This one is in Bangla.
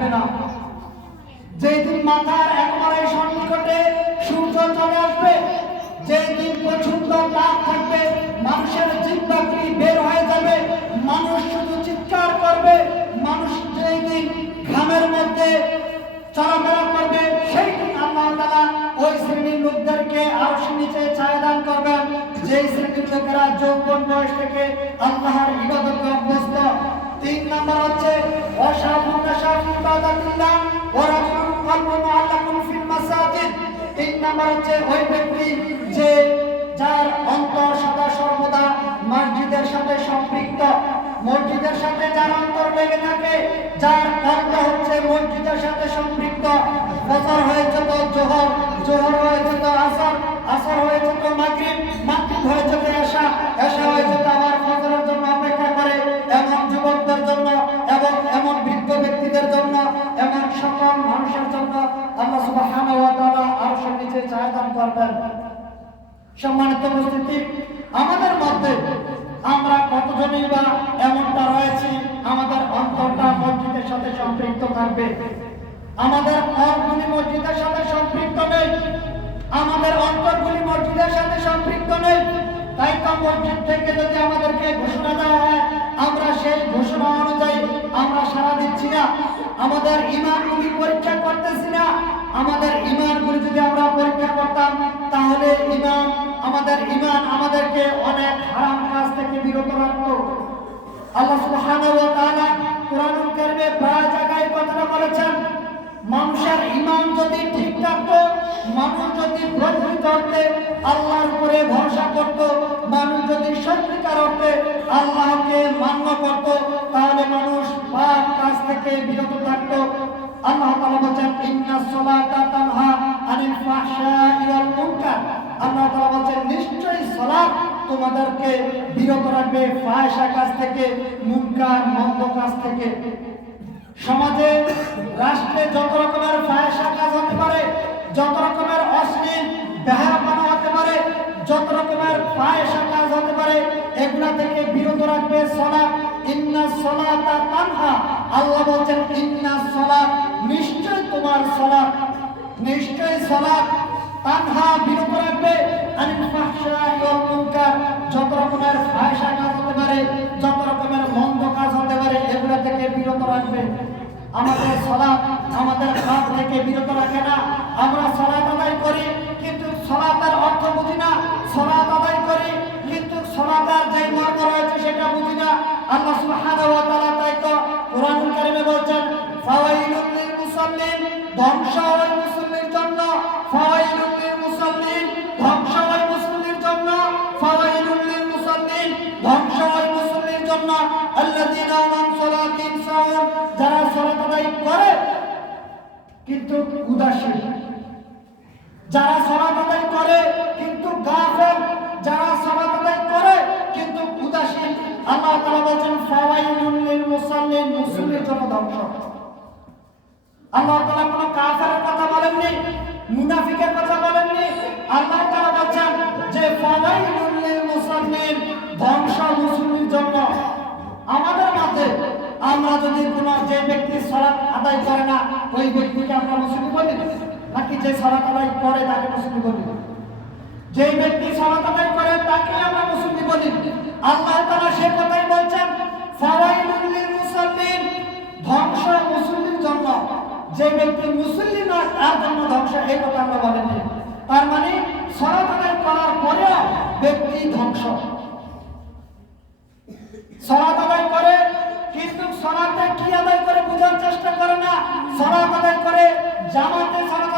থাকবে না। যেদিন মাথার একেবারে সন্নিকটে সূর্য চলে আসবে, যেদিন প্রচন্ড তাপ থাকবে, মানুষের জিহ্বাগ্রি বের হয়ে যাবে, মানুষ শুধু চিৎকার করবে, মানুষ যেদিন ঘামের মধ্যে চলাফেরা করবে, সেই দিন আল্লাহ তাআলা ওই শ্রেণীর লোকদেরকে আরশের নিচে ছায়া দান করবেন, যেই শ্রেণীর লোকেরা যৌবন বয়স থেকে আল্লাহর ইবাদতে অভ্যস্ত। 3 নাম্বার হচ্ছে ওয়াশাবুন নাশাফি ইবাদাতিল্লাহ ওয়া রাজুলুন কলবুহু মুআল্লাকুন ফিল মাসাজিদ। 3 নাম্বার হচ্ছে ওই ব্যক্তি যে যার অন্তর সদা সর্বদা মসজিদের সাথে সম্পৃক্ত, মসজিদের সাথে যার অন্তর লেগে থাকে, যার কর্ম হচ্ছে মসজিদের সাথে সম্পৃক্ত। ফজর হয়েছে তো জোহর, জোহর হয়েছে তো আসর, আসর হয়েছে তো মাগরিব, মাগরিব হয়েছে তো এশা, এশা হয়েছে তো আবার ফজরের জন্য অপেক্ষা করে। এমন যুবকদের জন্য এবং এমন বৃদ্ধ ব্যক্তিদের জন্য, এমন সকল মানুষের জন্য আল্লাহ সুবহানাহু ওয়া তাআলা আরশের নিচে ছায়া দান করবেন। সম্মানিত উপস্থিতি, আমাদের মধ্যে আমরা কতজনই বা এমনটা রয়েছি আমাদের অন্তরটা মসজিদের সাথে সম্পৃক্ত থাকবে, আমাদের কর্মগুলি মসজিদের সাথে সম্পৃক্ত নেই, আমাদের অন্তরগুলি মসজিদের সাথে সম্পৃক্ত নেই। তাই তো মসজিদ থেকে যদি আমাদেরকে ঘোষণা দেওয়া হয়, আমরা সেই ঘোষণা অনুযায়ী আমরা সাড়া দিচ্ছি না, আমাদের ঈমানগুলি পরীক্ষা করতেছি না। আমাদের ঈমানগুলি যদি আমরা পরীক্ষা করতাম, তাহলে আমাদের ঈমান আমাদেরকে অনেক হারাম কাজ থেকে বিরত রাখতো। আল্লাহ সুবহানাহু ওয়া তাআলা কুরআনুল কারীমে প্রায় জায়গায় কথা বলেছেন, মানুষের ঈমান যদি ঠিক থাকতো, মানুষ যদি প্রকৃত অর্থে আল্লাহর উপরে ভরসা করত, মানুষ যদি সত্যিকার অর্থে আল্লাহকে মান্য করত, তাহলে মানুষ পাপ কাজ থেকে বিরত থাকতো। আল্লাহ তাআলা বলেন, ইন্নাস সালাতা তানহা আনিল ফাহশাই ওয়াল মুনকার। আল্লাহ তাআলা বলেন, নিশ্চয়ই সালাত তোমাদেরকে বিরত রাখবে ফাহিশা কাজ থেকে, মুনকার মন্দ কাজ থেকে। সমাজে রাষ্ট্রে যত রকমের ফাহিশা কাজ হতে পারে, যত রকমের অশ্লীল বেহায়াপনা হতে পারে, যত রকমের ফাহিশা কাজ হতে পারে, এগুলা থেকে বিরত রাখবে সালাত। ইন্নাস সালাতা তানহা, আল্লাহ বলেন ইন্নাস সালাত, নিশ্চয় তোমার সালাত, নিশ্চয় সালাত তানহা বিরত রাখবে আনিল ফাহশাই ওয়াল মুনকার, যত রকমের ফাহিশা কাজ হতে পারে, যত রকমের মন্দ কাজ হতে পারে, এগুলা থেকে বিরত রাখবে। আমাদের সালাত আমাদের কাজ থেকে বিরত রাখে না। আমরা সালাত আদায় করি কিন্তু সালাতের অর্থ বুঝি না, সালাত আদায় করি কিন্তু সালাতের যে মর্ম রয়েছে সেটা বুঝি না। আল্লাহ সুবহানাহু ওয়া তাআলা তাই তো কুরআনুল কারীমে বলেছেন, ফাওয়াইলুল লিল মুসাল্লিন, ধ্বংস ওই মুসল্লির জন্য, ফাওয়াইলুল লিল মুসাল্লিন, ধ্বংস ওই মুসল্লির জন্য, ফাওয়াইলুল লিল মুসাল্লিন, ধ্বংস ওই মুসল্লির জন্য আল্লাযীনা আন সালাতিহিম সাহুন, যারা সালাত আদায় করে কিন্তু উদাসীন, যারা সালাত আদায় করে কিন্তু গাফেল, যারা সালাত আদায় করে কিন্তু উদাসীন। আল্লাহ তাআলা বলেন ফাওয়াইলুল লিল মুসাল্লিন, মুসল্লির জন্য ধ্বংস। আল্লাহ তাআলা কোনো কাফেরের কথা বলেননি, মুনাফিকের কথা বলেননি। আল্লাহ তাআলা বলেন যে ফাওয়াইলুল লিল মুসাল্লিন, ধ্বংস মুসল্লির জন্য। আমাদের মধ্যে আমরা যদি কোনো যে ব্যক্তি সালাত আদায় করে না, ওই ব্যক্তিকে আমরা মুসল্লি বলি নাকি যে সালাত আদায় করে তাকে মুসল্লি বলি? যে ব্যক্তি সালাত আদায় করে তাকে আমরা মুসল্লি বলি। আল্লাহ তাআলা সে কথাই বলছেন ফাওয়াইলুল লিল মুসাল্লিন, ধ্বংস মুসল্লির জন্য। যে ব্যক্তি মুসল্লি নয় তার জন্য ধ্বংস, এই কথা আমরা বলেনি। তার মানে সালাত আদায় করার পরেও ব্যক্তি ধ্বংস। সালাত আদায় করে কিন্তু সালাতে কি আদায় করে বোঝার চেষ্টা করে না, সালাত আদায় করে জামাতে সালাত